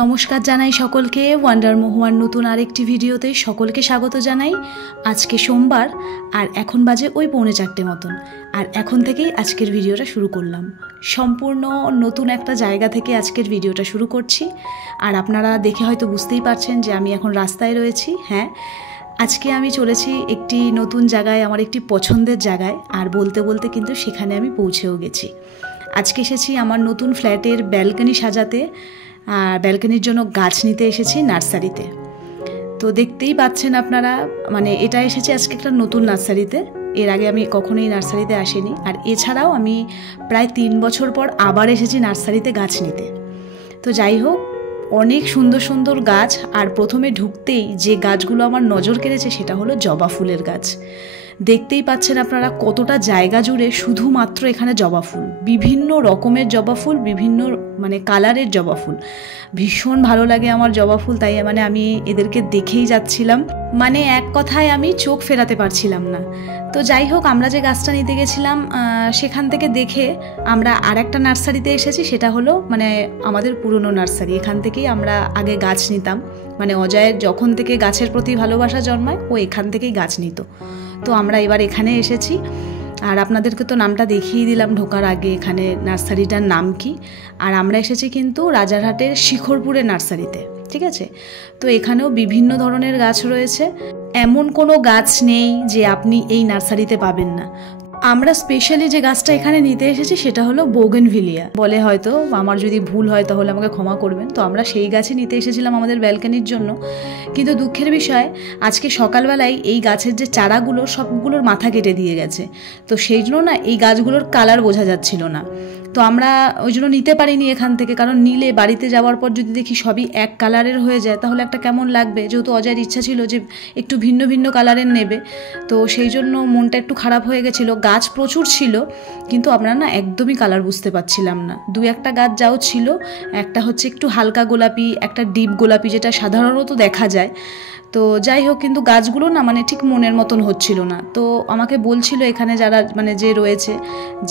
নমস্কার জানাই সকলকে ওয়ান্ডার মহুয়ার নতুন আরেকটি ভিডিওতে সকলকে স্বাগত জানাই। আজকে সোমবার আর এখন বাজে ওই 3:45 মতন। আর এখন থেকেই আজকের ভিডিওটা শুরু করলাম। সম্পূর্ণ নতুন একটা জায়গা থেকে আজকের ভিডিওটা শুরু করছি। আর আপনারা দেখে হয়তো বুঝতেই পারছেন যে আমি এখন রাস্তায় রয়েছি। হ্যাঁ, আজকে আমি চলেছি একটি নতুন জায়গায়, আমার একটি পছন্দের জায়গায়। আর বলতে বলতে কিন্তু সেখানে আমি পৌঁছেও গেছি। আজকে এসেছি আমার নতুন ফ্ল্যাটের ব্যালকনি সাজাতে, আর ব্যালকনির জন্য গাছ নিতে এসেছি নার্সারিতে। তো দেখতেই পাচ্ছেন আপনারা, মানে এটা এসেছে আজকে একটা নতুন নার্সারিতে। এর আগে আমি কখনোই নার্সারিতে আসিনি। আর এছাড়াও আমি প্রায় 3 বছর পর আবার এসেছি নার্সারিতে গাছ নিতে। তো যাই হোক, অনেক সুন্দর সুন্দর গাছ। আর প্রথমে ঢুকতেই যে গাছগুলো আমার নজর কেড়েছে সেটা হলো জবা ফুলের গাছ। দেখতেই পাচ্ছেন আপনারা কতটা জায়গা জুড়ে শুধুমাত্র এখানে জবা ফুল, বিভিন্ন রকমের জবা ফুল, বিভিন্ন মানে কালারের জবা ফুল। ভীষণ ভালো লাগে আমার জবা ফুল, তাই মানে আমি এদেরকে দেখেই যাচ্ছিলাম, মানে এক কথায় আমি চোখ ফেরাতে পারছিলাম না। তো যাই হোক, আমরা যে গাছটা নিতে গেছিলাম সেখান থেকে দেখে আমরা আর একটা নার্সারিতে এসেছি। সেটা হলো মানে আমাদের পুরনো নার্সারি। এখান থেকেই আমরা আগে গাছ নিতাম, মানে অজয়ের যখন থেকে গাছের প্রতি ভালোবাসা জন্মায় ও এখান থেকেই গাছ নিত। তো আমরা এবার এখানে এসেছি। আর আপনাদেরকে তো নামটা দেখিয়ে দিলাম ঢোকার আগে, এখানে নার্সারিটার নাম কি। আর আমরা এসেছি কিন্তু রাজারহাটের শিখরপুরের নার্সারিতে, ঠিক আছে। তো এখানেও বিভিন্ন ধরনের গাছ রয়েছে, এমন কোনো গাছ নেই যে আপনি এই নার্সারিতে পাবেন না। আমরা স্পেশালি যে গাছটা এখানে নিতে এসেছি সেটা হলো বোগেনভিলিয়া বলে, হয়তো আমার যদি ভুল হয় তাহলে আমাকে ক্ষমা করবেন। তো আমরা সেই গাছই নিতে এসেছিলাম আমাদের ব্যালকনির জন্য। কিন্তু দুঃখের বিষয়, আজকে সকালবেলায় এই গাছের যে চারাগুলো সবগুলোর মাথা কেটে দিয়ে গেছে। তো সেই জন্য না এই গাছগুলোর কালার বোঝা যাচ্ছিল না। তো আমরা ওই জন্য নিতে পারিনি এখান থেকে, কারণ নিলে বাড়িতে যাওয়ার পর যদি দেখি সবই এক কালারের হয়ে যায় তাহলে একটা কেমন লাগবে। যেহেতু অজয়ের ইচ্ছা ছিল যে একটু ভিন্ন ভিন্ন কালারের নেবে, তো সেই জন্য মনটা একটু খারাপ হয়ে গেছিলো। গাছ প্রচুর ছিল কিন্তু আমরা না একদমই কালার বুঝতে পারছিলাম না। 2-1টা গাছ যাও ছিল, একটা হচ্ছে একটু হালকা গোলাপি, একটা ডিপ গোলাপি যেটা সাধারণত দেখা যায়। তো যাই হোক, কিন্তু গাছগুলো না মানে ঠিক মনের মতন হচ্ছিল না। তো আমাকে বলছিল এখানে যারা মানে যে রয়েছে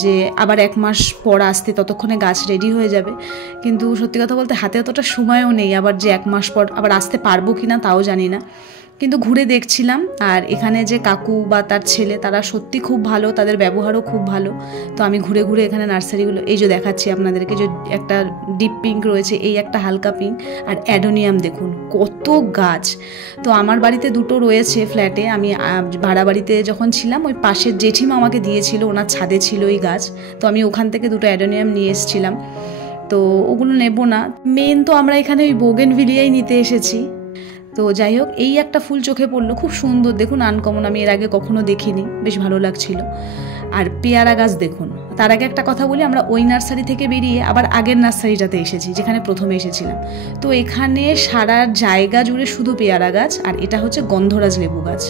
যে আবার 1 মাস পর আসতে, ততক্ষণে গাছ রেডি হয়ে যাবে। কিন্তু সত্যি কথা বলতে হাতে অতটা সময়ও নেই, আবার যে 1 মাস পর আবার আসতে পারবো কি না তাও জানি না। কিন্তু ঘুরে দেখছিলাম। আর এখানে যে কাকু বা তার ছেলে তারা সত্যি খুব ভালো, তাদের ব্যবহারও খুব ভালো। তো আমি ঘুরে ঘুরে এখানে নার্সারিগুলো এই যে দেখাচ্ছি আপনাদেরকে, যে একটা ডিপ পিঙ্ক রয়েছে, এই একটা হালকা পিঙ্ক, আর অ্যাডোনিয়াম দেখুন কত গাছ। তো আমার বাড়িতে 2টো রয়েছে ফ্ল্যাটে। আমি ভাড়া বাড়িতে যখন ছিলাম ওই পাশের জেঠিমা আমাকে দিয়েছিল, ওনার ছাদে ছিল এই গাছ। তো আমি ওখান থেকে 2টো অ্যাডোনিয়াম নিয়ে এসেছিলাম। তো ওগুলো নেব না, মেন তো আমরা এখানে ওই বোগেনভিলিয়াই নিতে এসেছি। তো যাই হোক, এই একটা ফুল চোখে পড়লো, খুব সুন্দর দেখুন, আনকমন, আমি এর আগে কখনো দেখিনি, বেশ ভালো লাগছিল। আর পেয়ারা গাছ দেখুন। তার আগে একটা কথা বলি, আমরা ওই নার্সারি থেকে বেরিয়ে আবার আগের নার্সারিটাতে এসেছি যেখানে প্রথমে এসেছিলাম। তো এখানে সারা জায়গা জুড়ে শুধু পেয়ারা গাছ। আর এটা হচ্ছে গন্ধরাজ লেবু গাছ,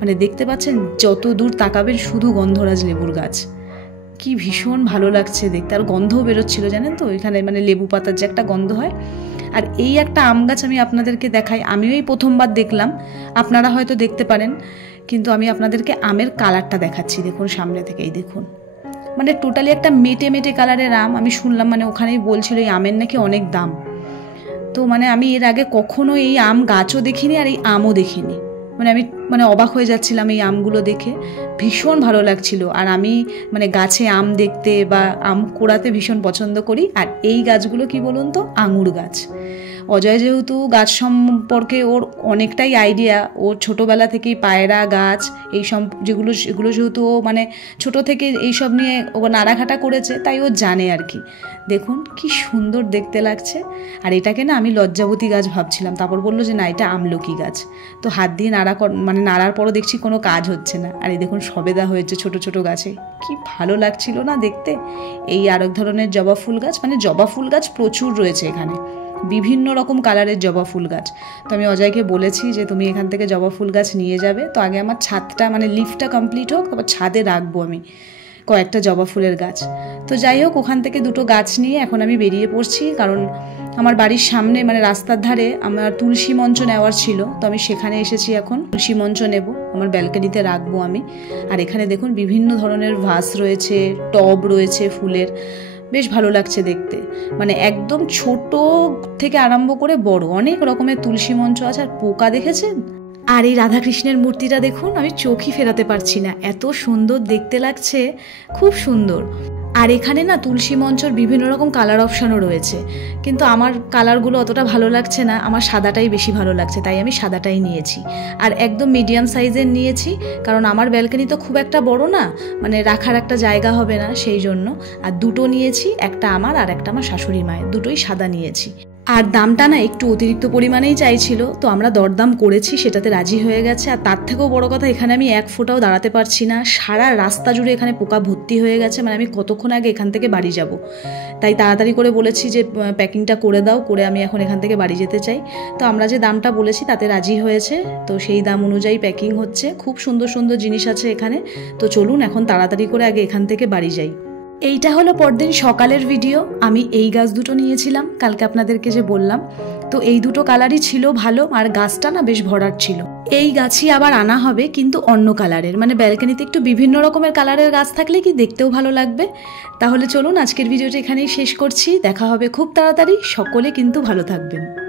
মানে দেখতে পাচ্ছেন যত দূর তাকাবেন শুধু গন্ধরাজ লেবুর গাছ। কি ভীষণ ভালো লাগছে দেখতে, আর গন্ধও বেরোচ্ছিল জানেন তো এখানে, মানে লেবু পাতার যে একটা গন্ধ হয়। আর এই একটা আম গাছ আমি আপনাদেরকে দেখাই, আমিও এই প্রথমবার দেখলাম, আপনারা হয়তো দেখতে পারেন, কিন্তু আমি আপনাদেরকে আমের কালারটা দেখাচ্ছি। দেখুন সামনে থেকেই দেখুন, মানে টোটালি একটা মেটে মেটে কালারের আম। আমি শুনলাম মানে ওখানেই বলছিল এই আমের নাকি অনেক দাম। তো মানে আমি এর আগে কখনো এই আম গাছও দেখিনি আর এই আমও দেখিনি, মানে আমি মানে অবাক হয়ে যাচ্ছিলাম এই আমগুলো দেখে, ভীষণ ভালো লাগছিল। আর আমি মানে গাছে আম দেখতে বা আম কুড়াতে ভীষণ পছন্দ করি। আর এই গাছগুলো কি বলুন তো, আঙুর গাছ। অজয় যেহেতু গাছ সম্পর্কে ওর অনেকটাই আইডিয়া, ওর ছোটোবেলা থেকেই পায়রা গাছ এইসব এগুলো যেহেতু ও মানে ছোটো থেকে এইসব নিয়ে ও নাড়াঘাটা করেছে, তাই ও জানে আর কি। দেখুন কি সুন্দর দেখতে লাগছে। আর এটাকে না আমি লজ্জাবতী গাছ ভাবছিলাম, তারপর বললো যে না এটা আমলকি গাছ। তো হাত দিয়ে নাড়ার পরও দেখছি কোনো কাজ হচ্ছে না। আর এই দেখুন সবেদা হয়েছে ছোট ছোট গাছে, কি ভালো লাগছিল না দেখতে। এই আরেক ধরনের জবা ফুল গাছ, মানে জবা ফুল গাছ প্রচুর রয়েছে এখানে, বিভিন্ন রকম কালারের জবা ফুল গাছ। তো আমি অজয়কে বলেছি যে তুমি এখান থেকে জবা ফুল গাছ নিয়ে যাবে। তো আগে আমার ছাদটা মানে লিফটটা কমপ্লিট হোক, তারপর ছাদে রাখবো আমি কয়েকটা জবা ফুলের গাছ। তো যাই হোক, ওখান থেকে 2টো গাছ নিয়ে এখন আমি বেরিয়ে পড়ছি, কারণ আমার বাড়ির সামনে মানে রাস্তার ধারে আমার তুলসী মঞ্চ নেওয়ার ছিল। তো আমি সেখানে এসেছি, এখন তুলসী মঞ্চ নেব, আমার ব্যালকনিতে রাখবো আমি। আর এখানে দেখুন বিভিন্ন ধরনের ভাস রয়েছে, টব রয়েছে ফুলের, বেশ ভালো লাগছে দেখতে। মানে একদম ছোট থেকে আরম্ভ করে বড় অনেক রকমের তুলসী মঞ্চ আছে। আর পোকা দেখেছেন? আর এই রাধাকৃষ্ণের মূর্তিটা দেখুন, আমি চোখই ফেরাতে পারছি না, এত সুন্দর দেখতে লাগছে, খুব সুন্দর। আর এখানে না তুলসী মঞ্চর বিভিন্ন রকম কালার অপশানও রয়েছে, কিন্তু আমার কালারগুলো অতটা ভালো লাগছে না, আমার সাদাটাই বেশি ভালো লাগছে, তাই আমি সাদাটাই নিয়েছি। আর একদম মিডিয়াম সাইজের নিয়েছি, কারণ আমার ব্যালকনি তো খুব একটা বড় না, মানে রাখার একটা জায়গা হবে না, সেই জন্য। আর দুটো নিয়েছি, একটা আমার আর একটা আমার শাশুড়ি মায়ের, দুটোই সাদা নিয়েছি। আর দামটা না একটু অতিরিক্ত পরিমাণেই চাইছিল, তো আমরা দরদাম করেছি, সেটাতে রাজি হয়ে গেছে। আর তার থেকেও বড় কথা, এখানে আমি এক ফোঁটাও দাঁড়াতে পারছি না, সারা রাস্তা জুড়ে এখানে পোকা ভর্তি হয়ে গেছে, মানে আমি কতক্ষণ আগে এখান থেকে বাড়ি যাব। তাই তাড়াতাড়ি করে বলেছি যে প্যাকিংটা করে দাও, করে আমি এখন এখান থেকে বাড়ি যেতে চাই। তো আমরা যে দামটা বলেছি তাতে রাজি হয়েছে, তো সেই দাম অনুযায়ী প্যাকিং হচ্ছে। খুব সুন্দর সুন্দর জিনিস আছে এখানে, তো চলুন এখন তাড়াতাড়ি করে আগে এখান থেকে বাড়ি যাই। এইটা হলো পরদিন সকালের ভিডিও। আমি এই গাছ দুটো নিয়েছিলাম কালকে আপনাদেরকে যে বললাম, তো এই দুটো কালারই ছিল ভালো, আর গাছটা না বেশ ভরাট ছিল। এই গাছই আবার আনা হবে, কিন্তু অন্য কালারের, মানে ব্যালকনিতে একটু বিভিন্ন রকমের কালারের গাছ থাকলে কি দেখতেও ভালো লাগবে। তাহলে চলুন আজকের ভিডিওটা এখানেই শেষ করছি, দেখা হবে খুব তাড়াতাড়ি। সকলে কিন্তু ভালো থাকবেন।